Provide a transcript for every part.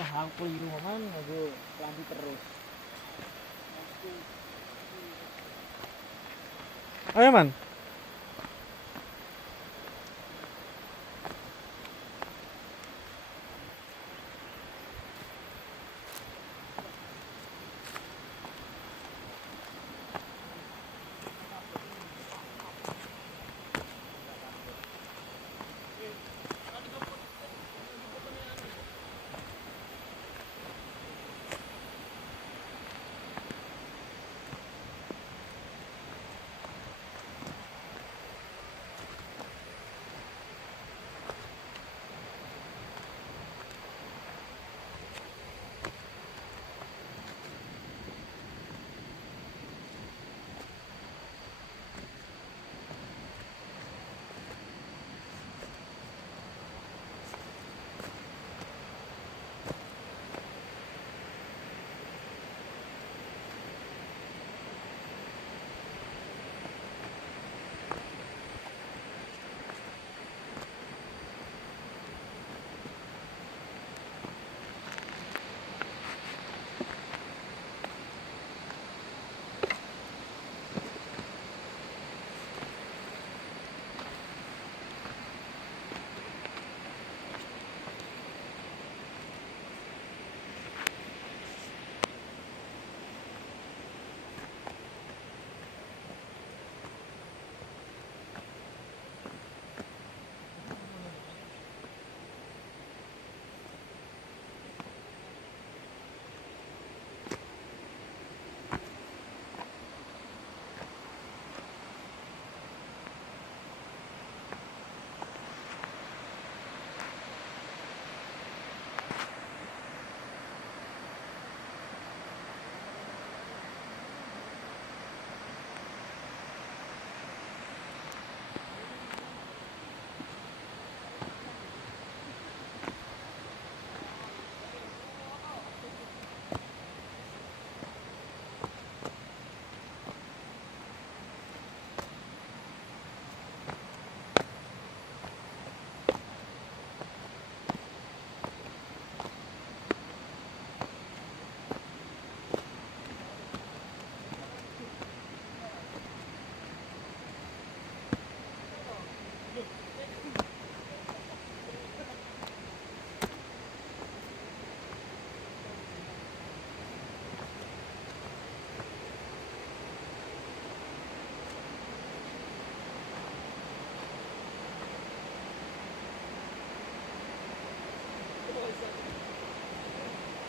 aku keliru man, aku pelanti terus. Ayo man.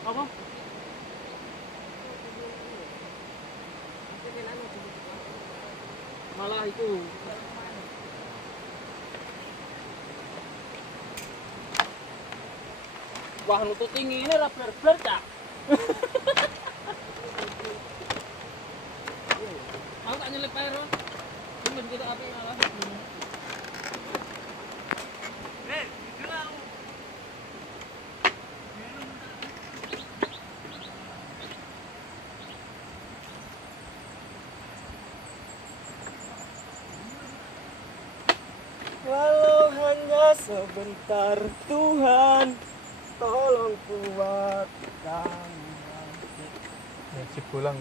Apa? Malah itu. Wah, nutut tinggi ini ber cak. Aku tak nyelip air. Ini kita api malah. Walau hanya sebentar, Tuhan tolong kuatkan. Ya, si pulang.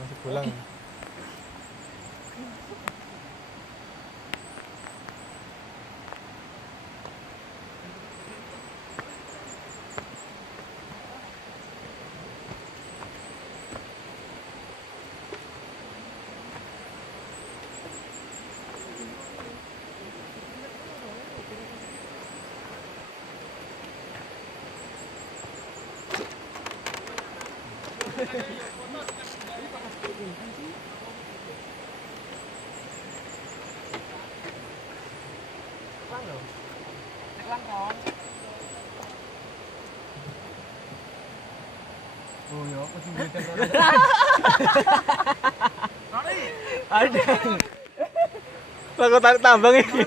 Oh ya, apa sih beda kan? Ada. Lagu tarik tambang ini.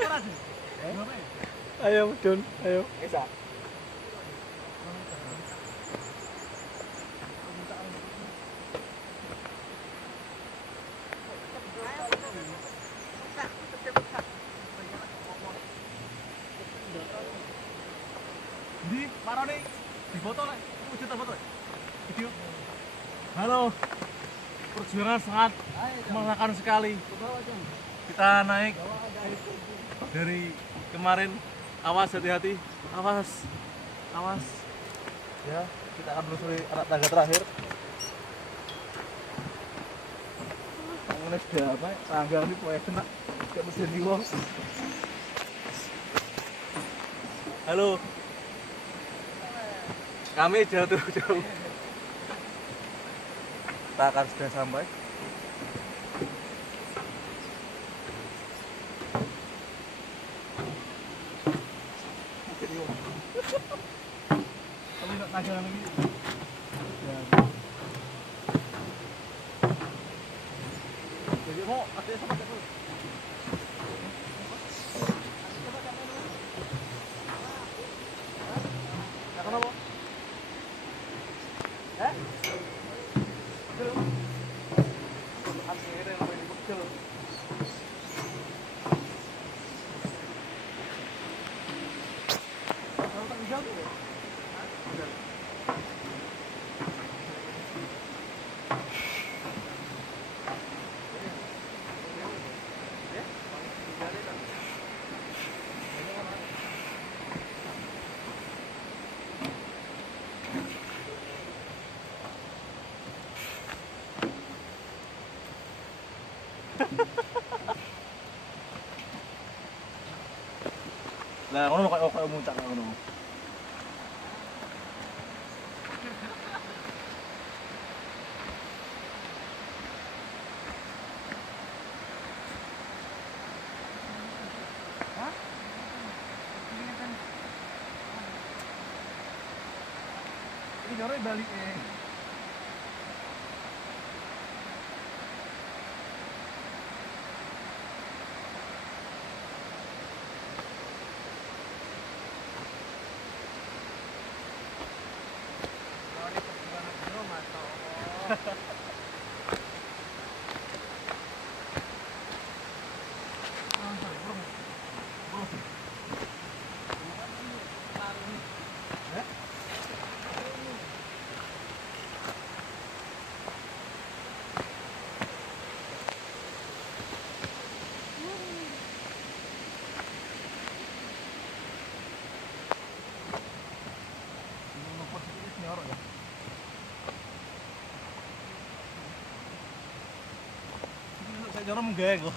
Ayo, Dun, ayo. Bisa. Di, marah nih, di botol lah. Video. Halo. Perjuangan sangat melelahkan sekali. Kita naik dari kemarin. Awas, hati-hati. Awas. Awas. Ya, kita akan menelusuri anak tangga terakhir. Ini sudah apa? Tangga ini pokoknya kena. Gak mesti diwong. Halo. Kami jauh. Kita akan sudah sampai. Kamu nak naga lagi? Ya. Jadi mau ada sama aku. Nak kenapa? Betul. Akhirnya mau ini betul. Kalau tak hijau tu. Lah, ngono kok muncak ngono. Ini jare balik Saya jorong menggaya kok.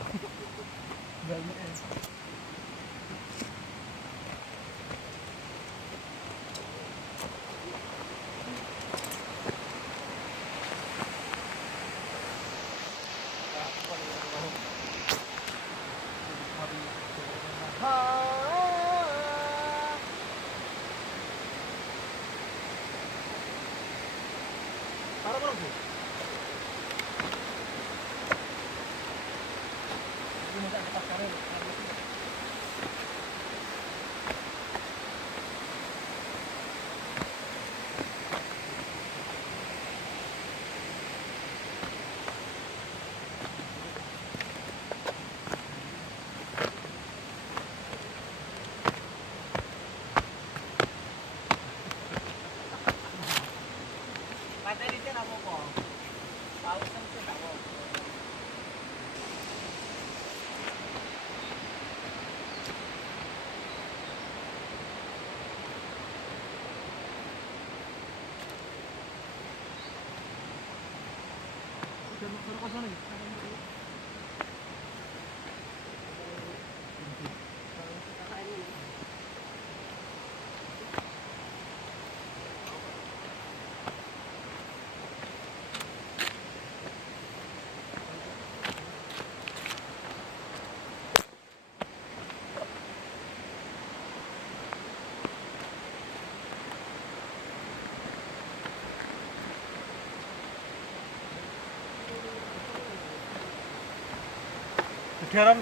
Garam.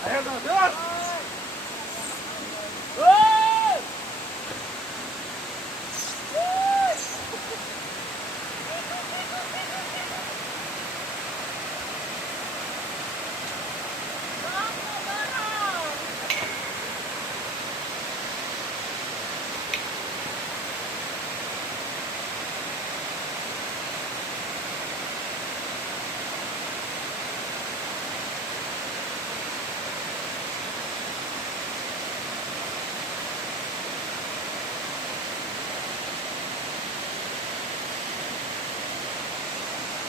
Ayo, terus.